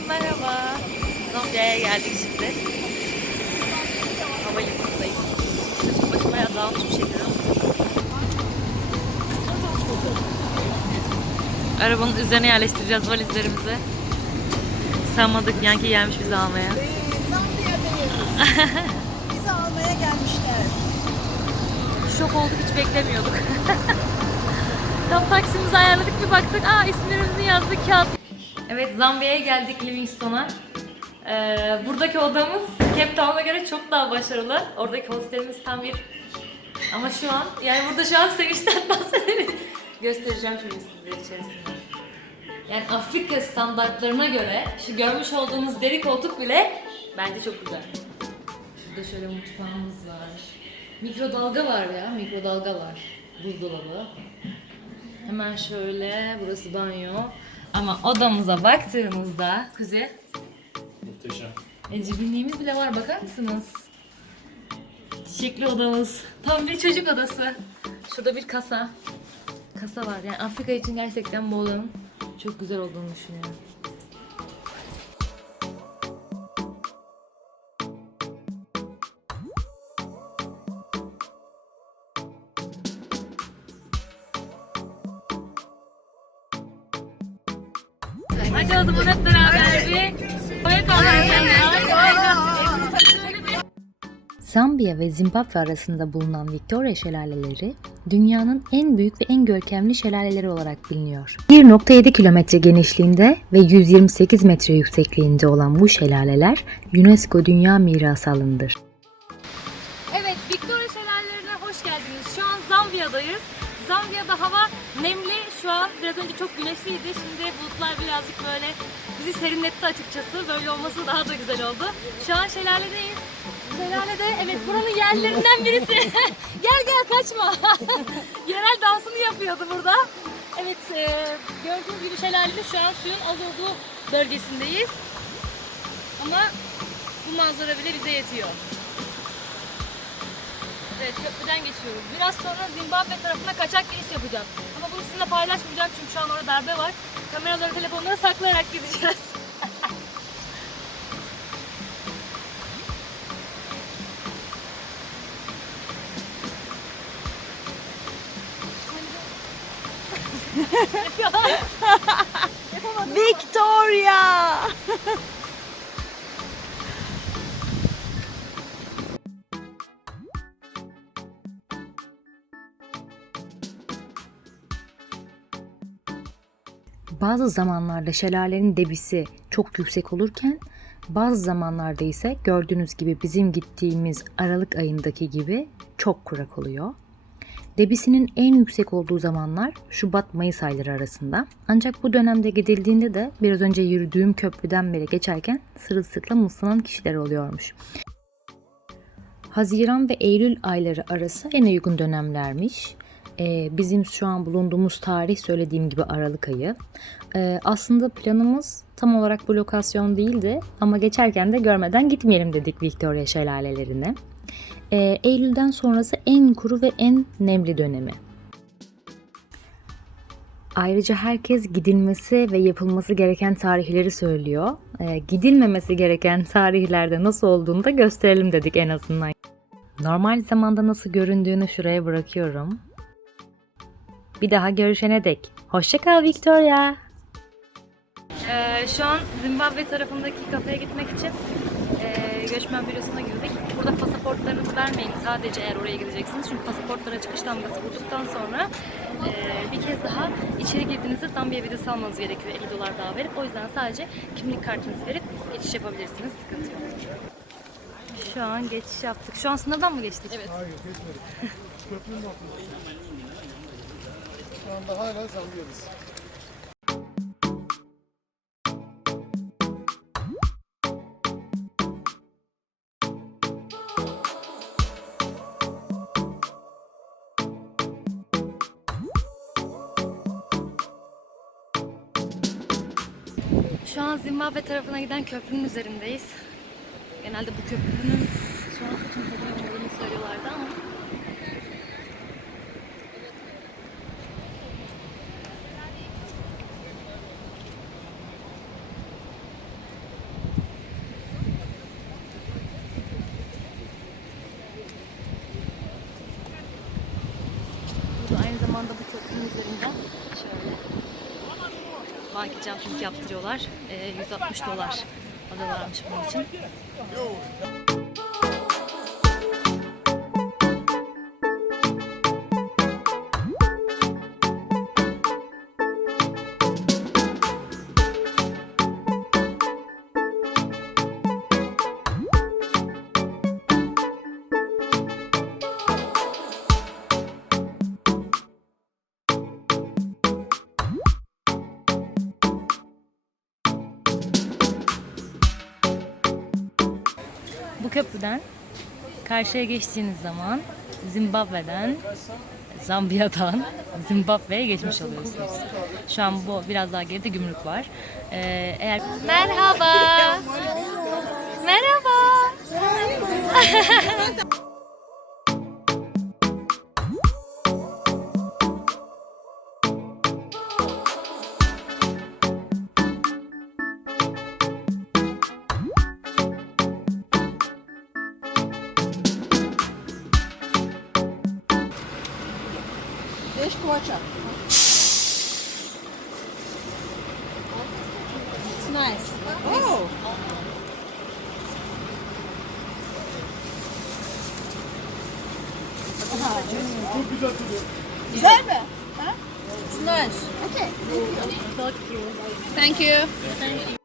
merhaba. Zambia'ya geldik şimdi. Havalimanındayım. Başıma bayağı dağılmış bir şekilde. Arabanın üzerine yerleştireceğiz valizlerimizi. Sanmadık Yankee gelmiş bizi almaya. Zambiya'dayız. Bizi almaya gelmişler. Şok olduk hiç beklemiyorduk. Tam taksimizi ayarladık bir baktık. Aa isimlerimizi yazdık kağıt. Evet Zambiya'ya geldik Livingstone'a. Ee, buradaki odamız Cape Town'a göre çok daha başarılı. Oradaki hostelimiz tam bir... Ama şu an, yani burada şu an sevinçten bahsedelim. Göstereceğim şimdi sizlere içerisinde. Yani Afrika standartlarına göre şu görmüş olduğunuz deri koltuk bile bence çok güzel. Şurada şöyle mutfağımız var. Mikrodalga var ya, mikrodalga var. Buzdolabı. Hemen şöyle, burası banyo. Ama odamıza baktığımızda, Kuzey, Muhteşem. e, cibinliğimiz bile var bakar mısınız? Çiçekli odamız. Tam bir çocuk odası. Şurada bir kasa. Kasa var. Yani Afrika için gerçekten bu odanın çok güzel olduğunu düşünüyorum. Hadi o zaman hep beraber bir Evet, Zambiya ve Zimbabwe arasında bulunan Victoria Şelaleleri, dünyanın en büyük ve en görkemli şelaleleri olarak biliniyor. 1.7 kilometre genişliğinde ve 128 metre yüksekliğinde olan bu şelaleler UNESCO Dünya Mirası alanıdır. Evet, Victoria Şelalelerine hoş geldiniz. Şu an Zambiya'dayız. Zambiya'da hava nemli. Şu an biraz önce çok güneşliydi. Şimdi bulutlar birazcık böyle bizi serinletti açıkçası. Böyle olması daha da güzel oldu. Şu an şelaledeyiz. Şelalede, evet buranın yerlerinden birisi. gel gel kaçma. Yerel dansını yapıyordu burada. Evet, e, gördüğünüz gibi şelalede şu an suyun az olduğu bölgesindeyiz. Ama bu manzara bile bize yetiyor. Evet köprüden geçiyoruz. Biraz sonra Zimbabwe tarafına kaçak giriş yapacağız. Ama bunu sizinle paylaşmayacağım çünkü şu an orada darbe var. Kameraları, telefonları saklayarak gideceğiz. Victoria! Bazı zamanlarda şelalenin debisi çok yüksek olurken bazı zamanlarda ise gördüğünüz gibi bizim gittiğimiz Aralık ayındaki gibi çok kurak oluyor. Debisinin en yüksek olduğu zamanlar Şubat-Mayıs ayları arasında. Ancak bu dönemde gidildiğinde de biraz önce yürüdüğüm köprüden beri geçerken sırılsıklam ıslanan kişiler oluyormuş. Haziran ve Eylül ayları arası en uygun dönemlermiş. Ee, bizim şu an bulunduğumuz tarih söylediğim gibi Aralık ayı. Ee, aslında planımız tam olarak bu lokasyon değildi ama geçerken de görmeden gitmeyelim dedik Victoria şelalelerine. Ee, Eylül'den sonrası en kuru ve en nemli dönemi. Ayrıca herkes gidilmesi ve yapılması gereken tarihleri söylüyor. Gidilmemesi gereken tarihlerde nasıl olduğunu da gösterelim dedik en azından. Normal zamanda nasıl göründüğünü şuraya bırakıyorum. Bir daha görüşene dek. Hoşça kal Victoria. Ee, şu an Zimbabwe tarafındaki kafeye gitmek için ee, göçmen bürosuna girdik. Burada pasaportlarınızı vermeyin sadece eğer oraya gideceksiniz. Çünkü pasaportlara çıkış damgası vurduktan sonra ee, bir kez daha içeri girdiğinizde Zambiya vizesi almanız gerekiyor 50 dolar daha verip. O yüzden sadece kimlik kartınızı verip geçiş yapabilirsiniz. Sıkıntı yok. Şu an geçiş yaptık. Şu an sınırdan mı geçtik? Evet. Hayır geçmedik. Köprünün altında. Şu anda hala Zambiya'dayız. Şu an Zimbabwe tarafına giden köprünün üzerindeyiz. Genelde bu köprünün şu an Şöyle. Bungee jumping yaptırıyorlar. Ee, e, 160 dolar alıyorlarmış bunun için. Bu köprüden karşıya geçtiğiniz zaman Zimbabwe'den Zambiya'dan Zimbabwe'ye geçmiş oluyorsunuz. Şu an bu biraz daha geride gümrük var. Ee, eğer Merhaba. Merhaba. Çok güzel duruyor. Güzel mi? Ha? It's nice. Okay. Thank you. Thank you.